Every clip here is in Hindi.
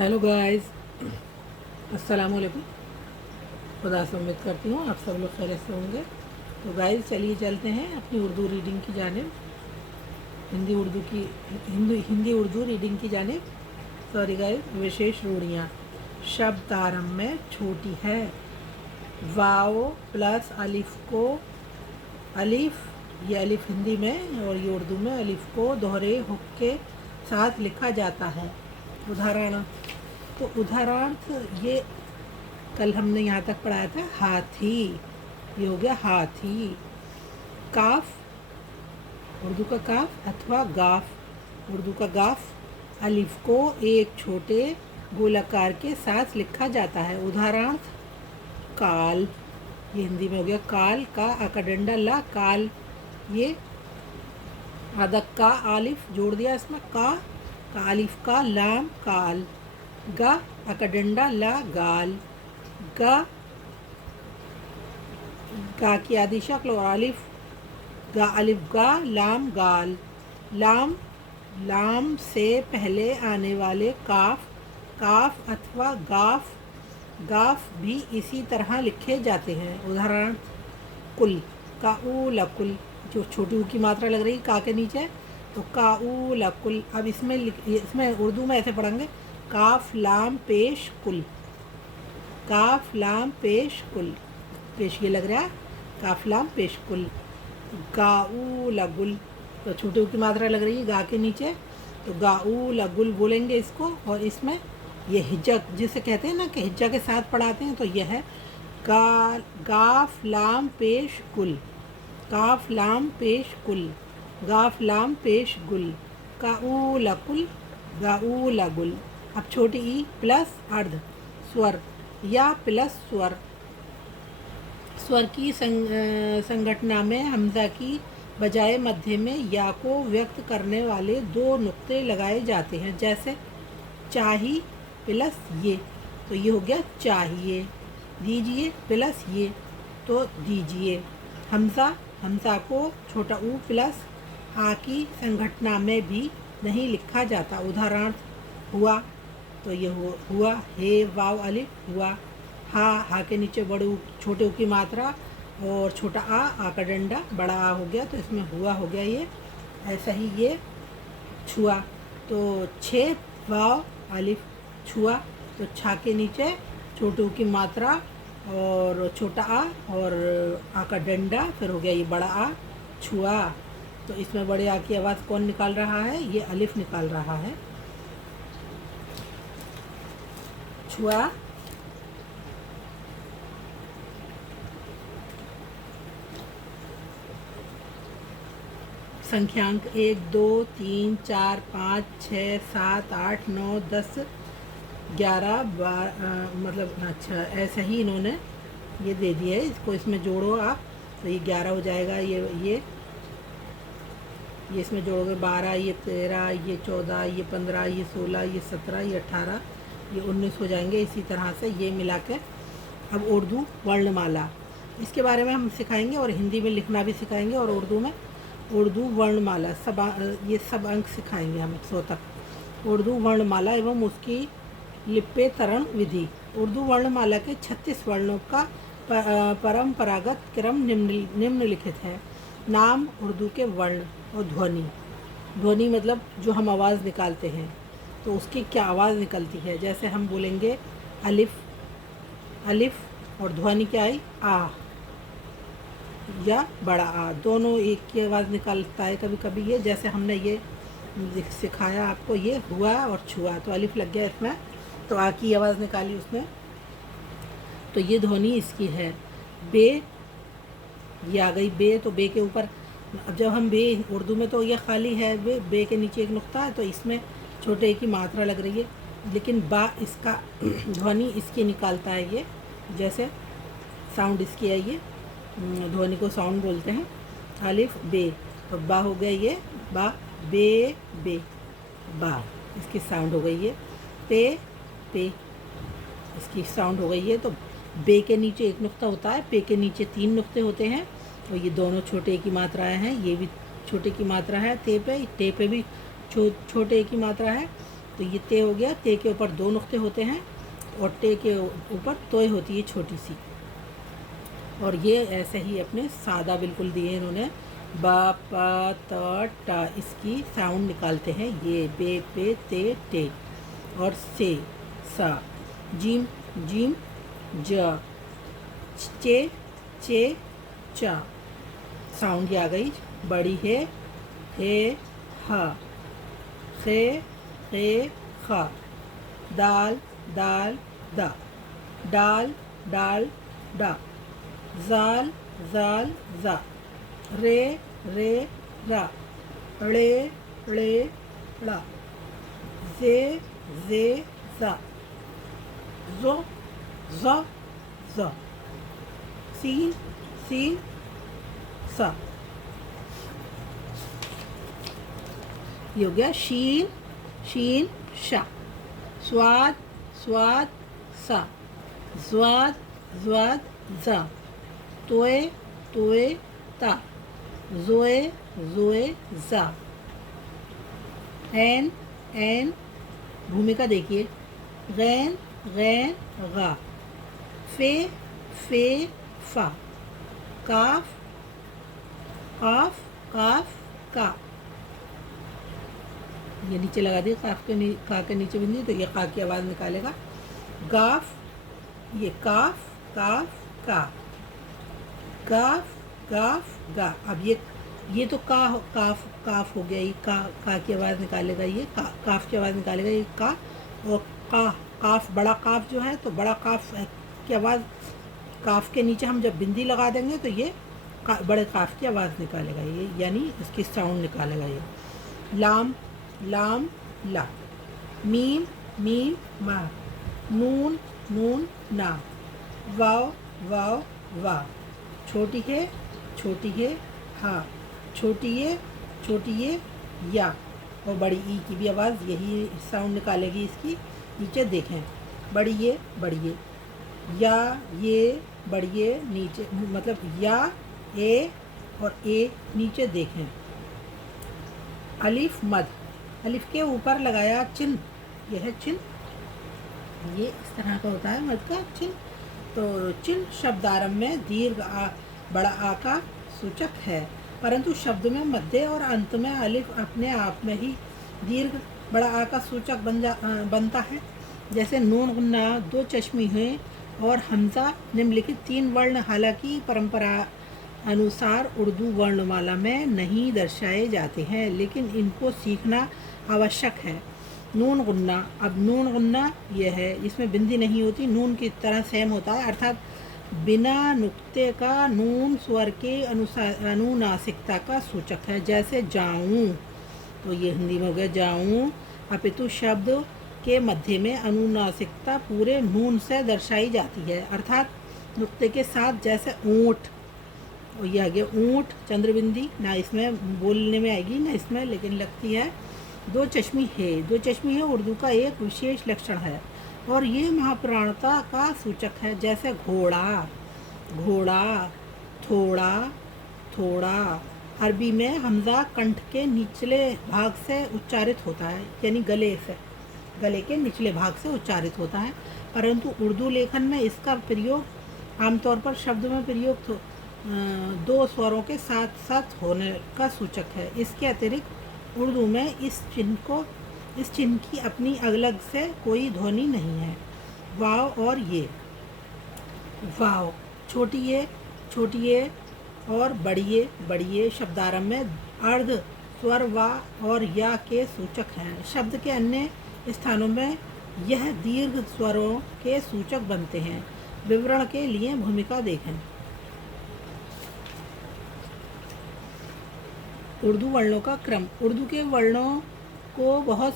हेलो गाइस, अस्सलाम वालेकुम। खुदा से उम्मीद करती हूँ आप सब लोग खैरियत से होंगे। तो गाइस चलिए चलते हैं अपनी उर्दू रीडिंग की जानिब, हिंदी उर्दू रीडिंग की जानिब। Sorry guys. विशेष रूढ़ियाँ। शब्द आरंभ में छोटी है। वाओ प्लस अलिफ को अलिफ, ये अलिफ हिंदी में और ये उर्दू में अलिफ को दोहरे हुक के साथ लिखा जाता है। उदाहरण। तो उदाहरणार्थ ये कल हमने यहाँ तक पढ़ाया था हाथी, ये हो गया हाथी। काफ, उर्दू का काफ अथवा गाफ, उर्दू का गाफ। अलिफ को एक छोटे गोलाकार के साथ लिखा जाता है। उदाहरणार्थ काल, ये हिंदी में हो गया काल। का आका डंडा ला काल, ये आधा का आलिफ जोड़ दिया इसमें का आलिफ का लाम काल। गा आका डंडा ला गाल, गा गा की आदि शक्ल और अलिफ गा अलिफ गा लाम गाल। लाम, लाम से पहले आने वाले काफ, काफ अथवा गाफ, गाफ भी इसी तरह लिखे जाते हैं। उदाहरण कुल, काउल कुल, जो छोटी ऊ की मात्रा लग रही है का के नीचे, तो काउल कुल। अब इसमें उर्दू में ऐसे पढ़ेंगे काफ लाम पेश कुल, काफ लाम पेश कुल, पेश ये लग रहा है काफ लाम पेश कुल। गाऊ लगुल, तो छोटे की मात्रा लग रही है गा के नीचे, तो गाऊ लगुल बोलेंगे इसको। और इसमें ये हिज्जा जिसे कहते हैं ना कि हिज्जा के साथ पढ़ाते हैं, तो यह है गाफ लाम पेश कुल, काफ लाम पेश कुल, गाफ लाम पेश गुल, काऊ लकुल, गाऊ लगुल। अब छोटी ई प्लस अर्ध स्वर या प्लस स्वर, स्वर की संगठना में हमजा की बजाय मध्य में या को व्यक्त करने वाले दो नुक्ते लगाए जाते हैं। जैसे चाही प्लस ये, तो ये हो गया चाहिए। दीजिए प्लस ये, तो दीजिए। हमजा, हमजा को छोटा ऊ प्लस आ की संगठना में भी नहीं लिखा जाता। उदाहरण हुआ, तो ये हुआ हे वाव अलिफ हुआ। हा के नीचे बड़े छोटे ऊ की मात्रा और छोटा आ का डंडा बड़ा आ हो गया, तो इसमें हुआ हो गया ये। ऐसा ही ये छुआ, तो छे वाव अलिफ छुआ, तो छा के नीचे छोटे ऊ की मात्रा और छोटा आ और आ का डंडा, फिर हो गया ये बड़ा आ छुआ। तो इसमें बड़े आ की आवाज़ कौन निकाल रहा है? ये अलिफ निकाल रहा है। छुआ। संख्यांक 1 2 3 4 5 6 7 8 9 10 11 मतलब अच्छा ऐसा ही इन्होंने ये दे दिया है। इसको इसमें जोड़ो आप, तो ये 11 हो जाएगा। ये इसमें जोड़ोगे 12, ये 13, ये 14, ये 15, ये 16, ये 17, ये 18, ये 19 हो जाएंगे। इसी तरह से ये मिला के अब उर्दू वर्णमाला, इसके बारे में हम सिखाएंगे और हिंदी में लिखना भी सिखाएंगे और उर्दू में उर्दू वर्णमाला ये सब अंक सिखाएंगे हम 100 तक। उर्दू वर्णमाला एवं उसकी लिप्यतरण विधि। उर्दू वर्णमाला के 36 वर्णों का परंपरागत क्रम निम्नलिखित है। नाम, उर्दू के वर्ण और ध्वनि। ध्वनि मतलब जो हम आवाज़ निकालते हैं, तो उसकी क्या आवाज़ निकलती है। जैसे हम बोलेंगे अलिफ, अलिफ और ध्वनि क्या आई आ या बड़ा आ, दोनों एक की आवाज़ निकालता है कभी कभी ये। जैसे हमने ये सिखाया आपको, ये हुआ और छुआ, तो अलिफ लग गया इसमें, तो आ की आवाज़ निकाली उसने, तो ये ध्वनि इसकी है। बे, ये आ गई बे, तो बे के ऊपर अब जब हम बे, उर्दू में तो ये खाली है बे के नीचे एक नुक्ता है, तो इसमें छोटे की मात्रा लग रही है, लेकिन बा इसका ध्वनि इसकी निकालता है ये। जैसे साउंड इसकी है, ये ध्वनि को साउंड बोलते हैं। अलिफ बे, तो बा हो गया ये बा, बे बे बा, इसकी साउंड हो गई है। पे पे, इसकी साउंड हो गई है। तो बे के नीचे एक नुक्ता होता है, पे के नीचे 3 नुक्ते होते हैं, और ये दोनों छोटे की मात्राएं हैं। ये भी छोटे की मात्रा है। ते पे भी छोटे की मात्रा है। तो ये ते हो गया, ते के ऊपर 2 नुक्ते होते हैं और टे के ऊपर तोय होती है छोटी सी। और ये ऐसे ही अपने सादा बिल्कुल दिए इन्होंने, ब प त ट इसकी साउंड निकालते हैं ये, बे पे ते टे, और से सा, जीम जीम ज, चे चे चा, साउंड ये आ गई। बड़ी है हे ह, खे खे ख, दाल दाल दा, डाल डाल डा, जाल जाल जा, रे रे रा, ड़े ड़े ड़ा, जे जे जा, जो ज ज, सीन सीन सा। ये हो गया शीन शीन शा, स्वाद स्वाद सा, ज्वाद ज्वाद जा, तोए तोए ता, जोए जोए जा। ऐन ऐन भूमिका देखिए, गैन गैन गा, फे फे फा, काफ काफ काफ का, ये नीचे लगा दी काफ के का के नीचे बिंदी, तो ये का की आवाज़ निकालेगा। गाफ, ये काफ काफ का, गाफ गाफ गा। अब ये तो काफ काफ हो गया, ये का की आवाज़ निकालेगा, ये काफ की आवाज़ निकालेगा ये का। और काफ बड़ा काफ जो है, तो बड़ा काफ की आवाज़ काफ के नीचे हम जब बिंदी लगा देंगे तो ये बड़े काफ की आवाज़ निकालेगा ये, यानी इसकी साउंड निकालेगा ये। लाम लाम ला, मीम मीम मा, नून नून ना, वाव वाव वा, छोटी है हाँ, छोटी है या, और बड़ी ई की भी आवाज़ यही साउंड निकालेगी इसकी। नीचे देखें, बड़ी ये या ये, बड़ी नीचे मतलब या ए और ए नीचे देखें। अलिफ मद, अलिफ के ऊपर लगाया चिन्ह, यह है चिन्ह, ये इस तरह का होता है मद का चिन्ह। तो चिन्ह शब्द आरंभ में दीर्घ बड़ा आ का सूचक है, परंतु शब्द में मध्य और अंत में अलिफ अपने आप में ही दीर्घ बड़ा आ का सूचक बनता है। जैसे नून गुन्ना, दो चश्मी हैं और हमजा निम्नलिखित 3 वर्ण हालांकि परंपरा अनुसार उर्दू वर्णमाला में नहीं दर्शाए जाते हैं, लेकिन इनको सीखना आवश्यक है। नून गुन्ना, अब नून गुन्ना यह है, इसमें बिंदी नहीं होती, नून की तरह सेम होता है, अर्थात बिना नुक्ते का नून स्वर के अनुनासिकता का सूचक है। जैसे जाऊं, तो ये हिंदी में हो गया जाऊं, अपितु शब्द के मध्य में अनुनासिकता पूरे नून से दर्शाई जाती है, अर्थात नुक्ते के साथ। जैसे ऊँट, और ये आ गया ऊँट, चंद्रबिंदी ना इसमें बोलने में आएगी ना इसमें, लेकिन लगती है। दो चश्मी है उर्दू का एक विशेष लक्षण है और ये महापुराणता का सूचक है। जैसे घोड़ा, थोड़ा थोड़ा, अरबी में हमजा कंठ के निचले भाग से उच्चारित होता है, यानी गले के निचले भाग से उच्चारित होता है, परंतु उर्दू लेखन में इसका प्रयोग आमतौर पर शब्द में प्रयोग 2 स्वरों के साथ साथ होने का सूचक है। इसके अतिरिक्त उर्दू में इस चिन्ह की अपनी अलग से कोई ध्वनि नहीं है। वाव और ये, वाव छोटी ये और बड़िए शब्दारंभ में अर्ध स्वर वा और या के सूचक हैं। शब्द के अन्य स्थानों में यह दीर्घ स्वरों के सूचक बनते हैं। विवरण के लिए भूमिका देखें। उर्दू वर्णों का क्रम, उर्दू के वर्णों को बहुत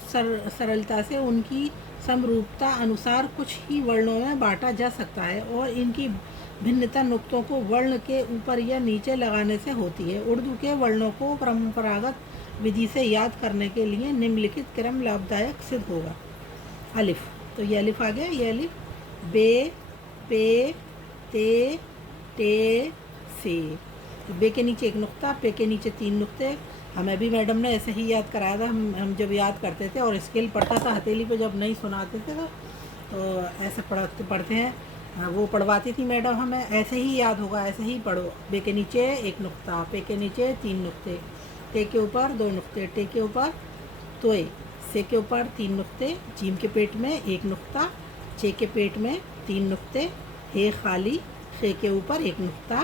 सरलता से उनकी समरूपता अनुसार कुछ ही वर्णों में बांटा जा सकता है और इनकी भिन्नता नुक्तों को वर्ण के ऊपर या नीचे लगाने से होती है। उर्दू के वर्णों को परंपरागत विधि से याद करने के लिए निम्नलिखित क्रम लाभदायक सिद्ध होगा। अलिफ, तो ये अलिफ आ गया, ये अलिफ बे, पे, ते, से। तो बे के नीचे 1 नुक्ता, पे के नीचे 3 नुक्ते, हमें भी मैडम ने ऐसे ही याद कराया था। हम जब याद करते थे और स्केल पढ़ता था हथेली पे, जब नहीं सुनाते थे तो ऐसे पढ़ते हैं। वो पढ़वाती थी मैडम हमें, ऐसे ही याद होगा, ऐसे ही पढ़ो। बे के नीचे एक नुक्ता, पे के नीचे 3 नुक्ते, टे के ऊपर 2 नुक्ते, टे के ऊपर तोय, से के ऊपर 3 नुक्ते, जीम के पेट में 1 नुक्ता, चे के पेट में 3 नुक्ते, हे खाली, खे के ऊपर 1 नुक्ता,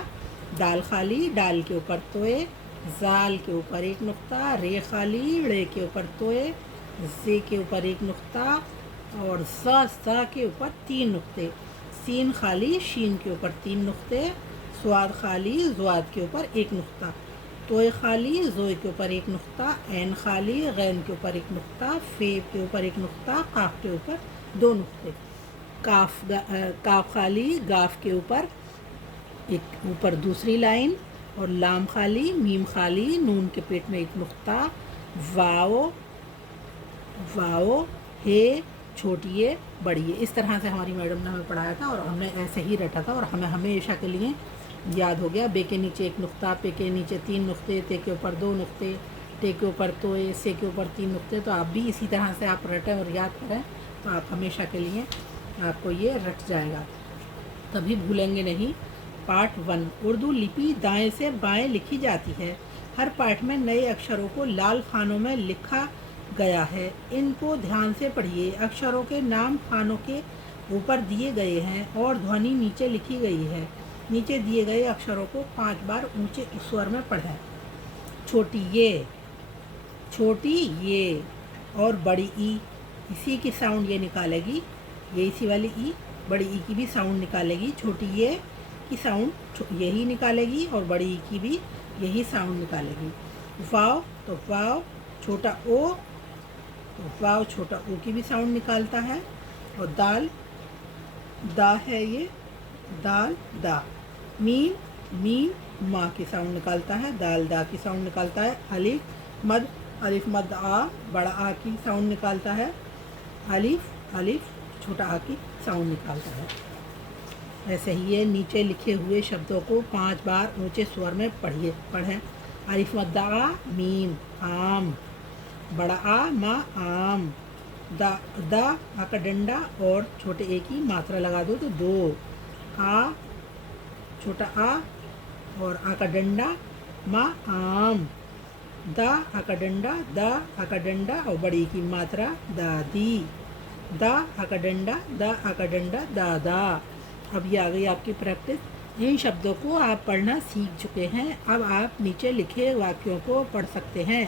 दाल खाली, डाल के ऊपर तोय, जाल के ऊपर 1 नुक्ता, रे खाली, रे के ऊपर तोय, जे के ऊपर 1 नुक्ता और सा के ऊपर 3 नुक्ते, सीन खाली, शीन के ऊपर 3 नुक्ते, स्वाद खाली, ज्वाद के ऊपर 1 नुक्ता, तोय खाली, जोय के ऊपर 1 नुक्ता, ऐन खाली, गैन के ऊपर 1 नुक्ता, फे के ऊपर 1 नुक्ता, काफ के ऊपर 2 नुक्ते, काफ खाली, गाफ के ऊपर एक ऊपर दूसरी लाइन और लाम खाली, मीम खाली, नून के पेट में 1 नुक्ता, वाओ, हे, छोटी ए, बड़ी ए। इस तरह से हमारी मैडम ने हमें पढ़ाया था और हमने ऐसे ही रटा था और हमें हमेशा के लिए याद हो गया। बे के नीचे 1 नुक्ता, पे के नीचे 3 नुक्ते, ते के ऊपर 2 नुक्ते, टे के ऊपर तोय, से के ऊपर 3 नुक्ते। तो आप भी इसी तरह से आप रटें और याद करें तो आप हमेशा के लिए आपको ये रट जाएगा, कभी भूलेंगे नहीं। पार्ट 1, उर्दू लिपि दाएं से बाएं लिखी जाती है। हर पाठ में नए अक्षरों को लाल खानों में लिखा गया है। इनको ध्यान से पढ़िए। अक्षरों के नाम खानों के ऊपर दिए गए हैं और ध्वनि नीचे लिखी गई है। नीचे दिए गए अक्षरों को 5 बार ऊंचे स्वर में पढ़ें। छोटी ये और बड़ी ई, इसी की साउंड ये निकालेगी, ये इसी वाली ई, बड़ी ई की भी साउंड निकालेगी। छोटी ये की साउंड यही निकालेगी और बड़ी ई की भी यही साउंड निकालेगी। वाव तो वाव, छोटा ओ तो वाव छोटा ओ की भी साउंड निकालता है। और दाल, दा है ये, दाल दा। मीम माँ की साउंड निकालता है, दाल दा की साउंड निकालता है। अलिफ मद आ, बड़ा आ की साउंड निकालता है। अलिफ छोटा आ की साउंड निकालता है। ऐसे ही ये नीचे लिखे हुए शब्दों को 5 बार ऊंचे स्वर में पढ़ें। अलिफ मद आ, मीम, आम, बड़ा आ माँ, आम, दा आ का डंडा और छोटे ए की मात्रा लगा दो तो 2, आ छोटा आ और आ का डंडा, माँ, आम, दा आ का डंडा और बड़ी की मात्रा, दादी, दा आ का डंडा, दादा। अब ये आ गई आपकी प्रैक्टिस। इन शब्दों को आप पढ़ना सीख चुके हैं। अब आप नीचे लिखे वाक्यों को पढ़ सकते हैं।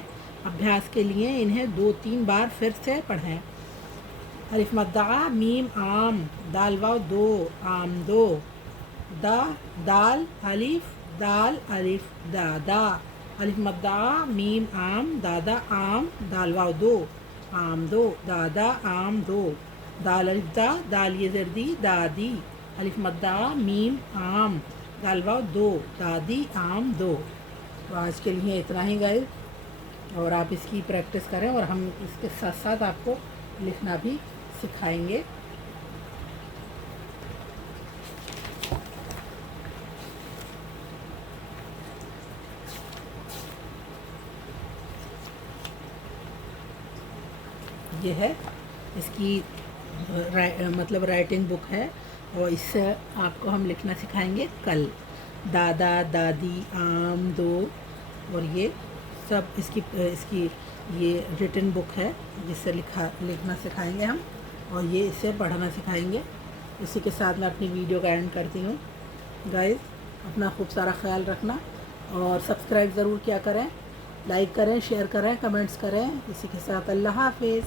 अभ्यास के लिए इन्हें 2-3 बार फिर से पढ़ें। अलिफ मद्दा, मीम, आम, दाल वाव 2, आम 2, दाल अलिफ दादा। अलिफ मद्दा, मीम, आम, दादा, आम, दाल वाव 2, आम 2, दादा, आम 2, दाल अलिफ दा, दाल ये जर्दी, दादी। अलिफ मद्दा, मीम, आम, दाल वाव 2, दादी, आम 2। तो आज के लिए इतना ही गाइस, और आप इसकी प्रैक्टिस करें और हम इसके साथ साथ आपको लिखना भी सिखाएंगे। ये है इसकी मतलब राइटिंग बुक है और इससे आपको हम लिखना सिखाएंगे कल। दादा, दादी, आम 2 और ये सब इसकी ये रिटन बुक है जिससे लिखना सिखाएंगे हम, और ये इससे पढ़ना सिखाएंगे। इसी के साथ मैं अपनी वीडियो का एंड करती हूँ। गाइस, अपना खूब सारा ख्याल रखना और सब्सक्राइब ज़रूर किया करें, लाइक करें, शेयर करें, कमेंट्स करें। इसी के साथ अल्लाह हाफिज़।